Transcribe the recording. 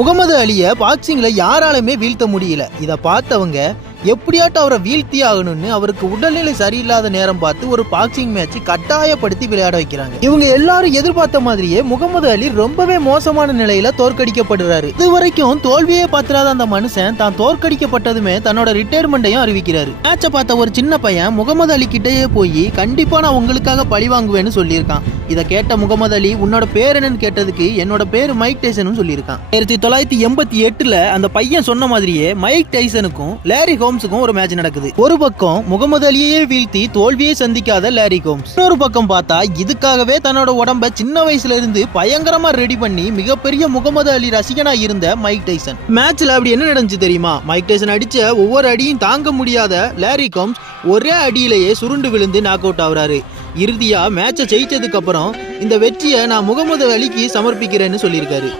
முகமது அலியை பாக்ஸிங்ல யாராலுமே வீழ்த்த முடியல. இதை பார்த்தவங்க எப்படியாட்டும் அவரை வீழ்த்தி ஆகணும்னு அவருக்கு உடல்நிலை சரியில்லாத நேரம் பார்த்து ஒரு பாக்ஸிங் மேட்ச் கட்டாயப்படுத்தி விளையாட வைக்கிறாங்க. இவங்க எல்லாரும் எதிர்பார்த்த மாதிரியே முகமது அலி ரொம்பவே மோசமான நிலையில தோற்கடிக்கப்படுறாரு. இதுவரைக்கும் தோல்வியே பார்த்திராத அந்த மனுஷன் தான் தோற்கடிக்கப்பட்டதுமே தன்னோட ரிட்டையர்மெண்ட்டையும் அறிவிக்கிறாரு. மேட்சை பார்த்த ஒரு சின்ன பையன் முகமது அலி கிட்டேயே போய் கண்டிப்பா நான் உங்களுக்காக பழி வாங்குவேன்னு சொல்லியிருக்கான். இதை கேட்ட முகமது அலி உன்னோட பேர் என்னன்னு கேட்டதுக்கு என்னோட பேரு மைக் டைசன் சொல்லியிருக்கான். 1988 அந்த பையன் சொன்ன மாதிரியே மைக் டைசனுக்கும் லேரி கோம்ஸுக்கும் ஒரு மேட்ச் நடக்குது. ஒரு பக்கம் முகமது அலியே வீழ்த்தி தோல்வியை சந்திக்காத லேரி கோம்ஸ், இன்னொரு பக்கம் பார்த்தா இதுக்காகவே தன்னோட உடம்ப சின்ன வயசுல இருந்து பயங்கரமா ரெடி பண்ணி மிகப்பெரிய முகமது அலி ரசிகனா இருந்த மைக் டைசன். மேட்ச்ல அப்படி என்ன நடந்துச்சு தெரியுமா? மைக் டைசன் அடிச்ச ஒவ்வொரு அடியும் தாங்க முடியாத லேரி கோம்ஸ் ஒரே அடியிலேயே சுருண்டு விழுந்து நாக் அவுட் ஆகுறாரு. இறுதியா மேட்சை ஜெயிச்சதுக்கு அப்புறம் இந்த வெற்றியை நான் முகமது அலிக்கு சமர்ப்பிக்கிறேன்னு சொல்லியிருக்காரு.